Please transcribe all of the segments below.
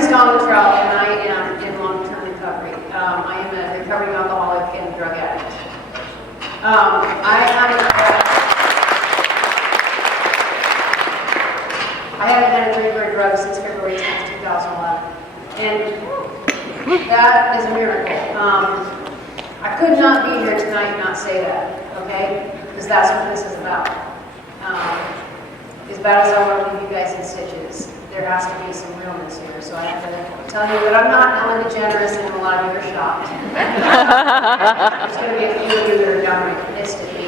is Lutrell, and I am in long-term recovery. I am a recovering alcoholic and drug addict. I haven't had a drink or a drug since February 10th, 2011. And that is a miracle. I could not be here tonight and not say that, okay? Because that's what this is about. As bad as I want to leave you guys in stitches, there has to be some realness here. So I have to tell you that I'm not Ellen DeGeneres, and a lot of you are shocked. There's going to be a few of you that are downright pissed at me.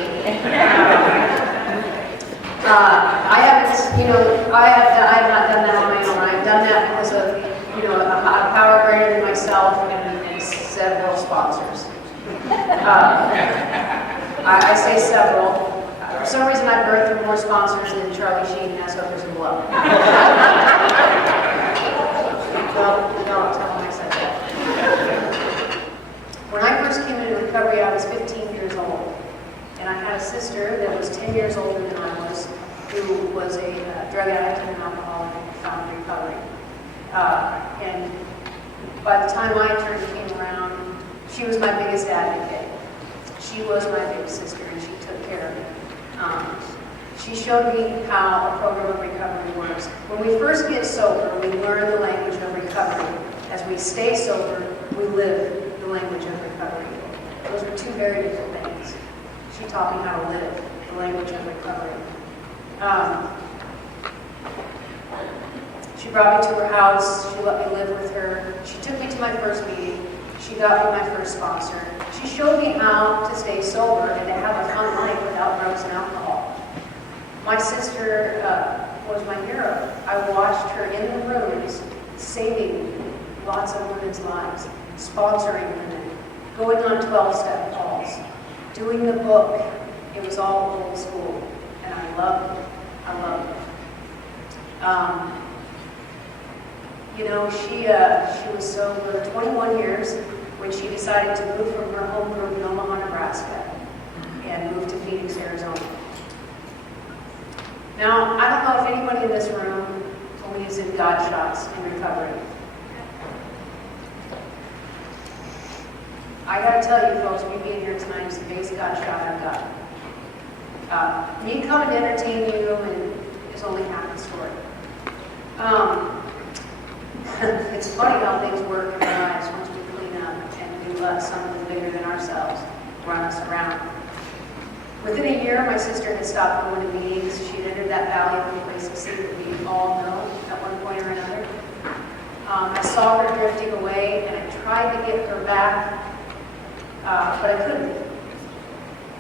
I have not done that on my own. I've done that because of, a power greater than myself and several sponsors. I say several. For some reason, I've birthed through more sponsors than Charlie Sheen has hookers and blow. No, tell them I said that. When I first came into recovery, I was 15 years old. And I had a sister that was 10 years older than I was, who was a drug addict and an alcoholic and found recovery. And by the time my turn came around, she was my biggest advocate. She was my big sister, and she took care of me. She showed me how a program of recovery works. When we first get sober, we learn the language of recovery. As we stay sober, we live the language of recovery. Those are two very different things. She taught me how to live the language of recovery. She brought me to her house. She let me live with her. She took me to my first meeting. She got me my first sponsor. She showed me how to stay sober and to have a fun life without drugs and alcohol. My sister was my hero. I watched her in the rooms, saving lots of women's lives, sponsoring women, going on 12-step calls, doing the book. It was all old school, and I loved it. I loved it. She was sober 21 years when she decided to move from her home group in Omaha, Nebraska, and move to Phoenix, Arizona. Now, I don't know if anybody in this room believes in God shots in recovery. I got to tell you, folks, me being here tonight is the biggest God shot I've got. Me coming to entertain you and is only half the story. It's funny how things work in our lives once we clean up and we let something bigger than ourselves run us around. Within a year, my sister had stopped going to meetings. She had entered that valley of complacency that we all know at one point or another. I saw her drifting away, and I tried to get her back, but I couldn't.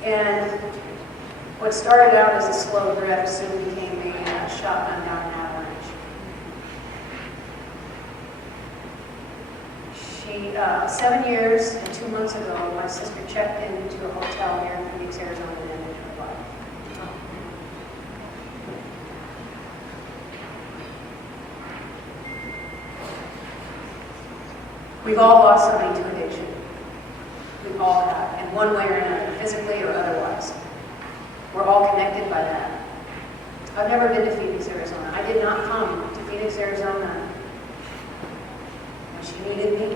And what started out as a slow drift soon became a shotgun down an avalanche. 7 years and 2 months ago, my sister checked into a hotel here in Phoenix, Arizona, and ended her life. We've all lost somebody to addiction. We all have, in one way or another, physically or otherwise. We're all connected by that. I've never been to Phoenix, Arizona. I did not come to Phoenix, Arizona when she needed me.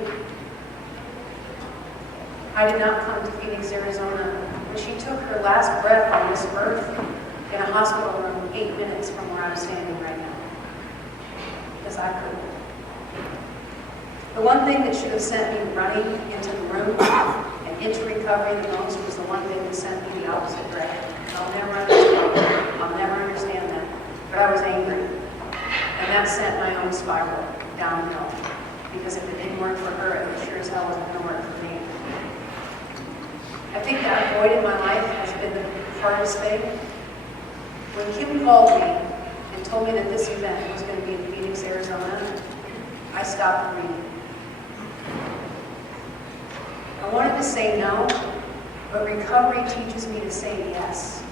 I did not come to Phoenix, Arizona when she took her last breath on this earth in a hospital room 8 minutes from where I'm standing right now. Because I couldn't. The one thing that should have sent me running into the room and into recovery the most was the one thing that sent me the opposite direction. I'll never understand that. But I was angry. And that sent my own spiral downhill. Because if it didn't work for her, it sure as hell wasn't going to work for me. I think that void in my life has been the hardest thing. When Kim called me and told me that this event was going to be in Phoenix, Arizona, I stopped reading. I wanted to say no, but recovery teaches me to say yes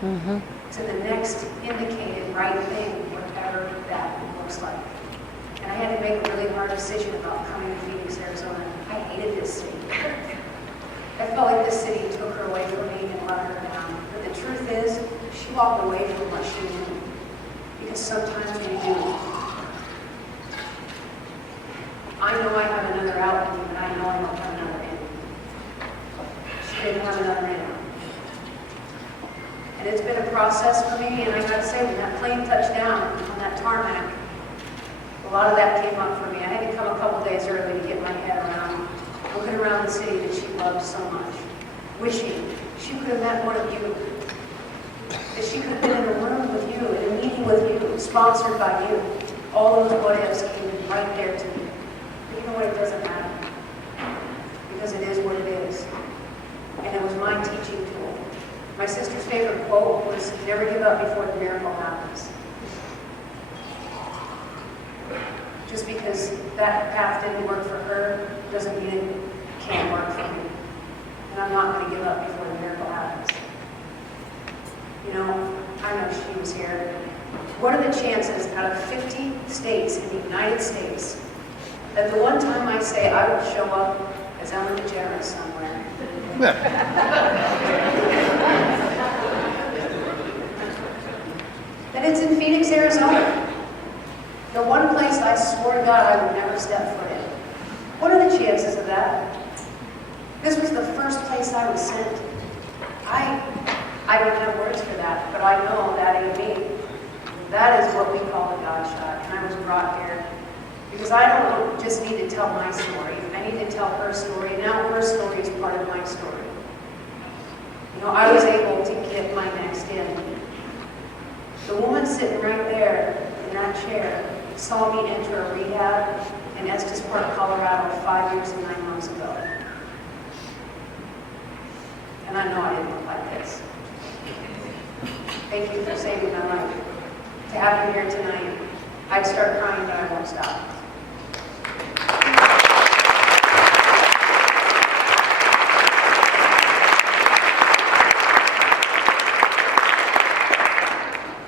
to the next indicated right thing, whatever that looks like. And I had to make a really hard decision about coming to Phoenix, Arizona. I hated this city. I felt like this city took her away from me and let her down. But the truth is, she walked away from what she knew. Because sometimes we do. I know I have another out in me, and I know I don't have another in. She didn't have another in. And it's been a process for me, and I gotta say, when that plane touched down on that tarmac, a lot of that came up for me. I had to come a couple days early to get my head around, looking around the city that she loved so much, wishing she could have met one of you, that she could have been in a room with you, in a meeting with you, sponsored by you. All those what-ifs came right there to me. But you know what? It doesn't matter, because it is what it is. And it was my teaching tool. My sister's favorite quote was, "Never give up before the miracle happens." Just because that path didn't work for her doesn't mean it can't work for me. And I'm not going to give up before the miracle happens. You know, I know she was here. What are the chances out of 50 states in the United States that the one time I say I will show up as Ellen DeGeneres somewhere? That it's in Phoenix, Arizona. The one place I swore to God I would never step foot in. What are the chances of that? This was the first place I was sent. I don't have words for that, but I know that ain't me. That is what we call a God shot, and I was brought here because I don't just need to tell my story. I need to tell her story, and now her story is part of my story. You know, I was able to get my next in. The woman sitting right there in that chair saw me enter a rehab in Estes Park, Colorado 5 years and 9 months ago. And I know I didn't look like this. Thank you for saving my life. To have you here tonight, I'd start crying, but I won't stop.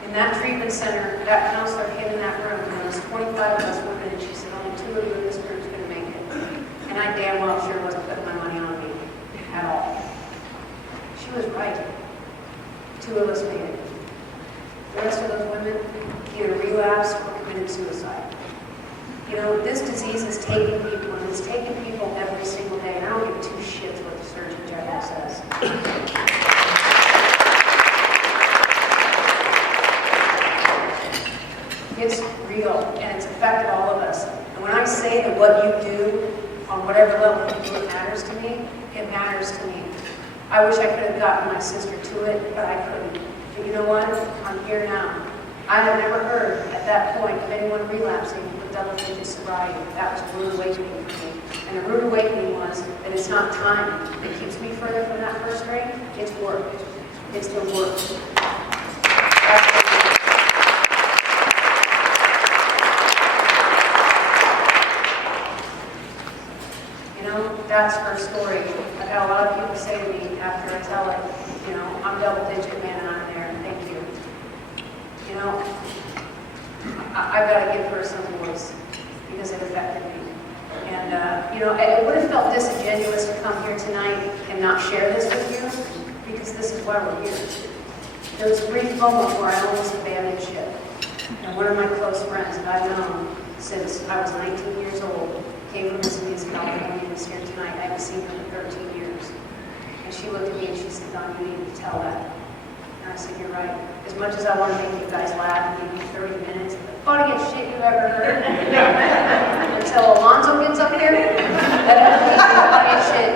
In that treatment center, that counselor came in that room, and there was 25 of us women, and she said, only 2 of you in this group's going to make it. And I damn well sure wasn't putting my money on me at all. She was right. 2 of us made it. The rest of those women either relapsed or committed suicide. You know, this disease is taking people, and it's taking people every single day, and I don't give 2 shits what the Surgeon General says. It's real, and it's affected all of us. And when I say that what you do, on whatever level you do, it matters to me, it matters to me. I wish I could have gotten my sister to it, but I couldn't. But you know what? I'm here now. I have never heard at that point of anyone relapsing with double-digit sobriety. That was a rude awakening for me. And the rude awakening was that it's not time that keeps me further from that first drink. It's work. It's the work. You know, that's her story. I've had a lot of people say to me after I tell it, you know, I'm double-digit, man, and I'm there, and thank you. You know, I've got to give her some voice because it affected me. And, you know, it would have felt disingenuous to come here tonight and not share this with you because this is why we're here. There was a brief moment where I almost abandoned ship. And one of my close friends that I've known since I was 19 years old came from Encinitas, California, and is here tonight. I haven't seen her for 13 years. And she looked at me and she said, "Don, you need to tell that." And I said, "You're right. As much as I want to make you guys laugh and give you 30 minutes, the funniest shit you've ever heard, until Alonzo gets up here, that is the funniest shit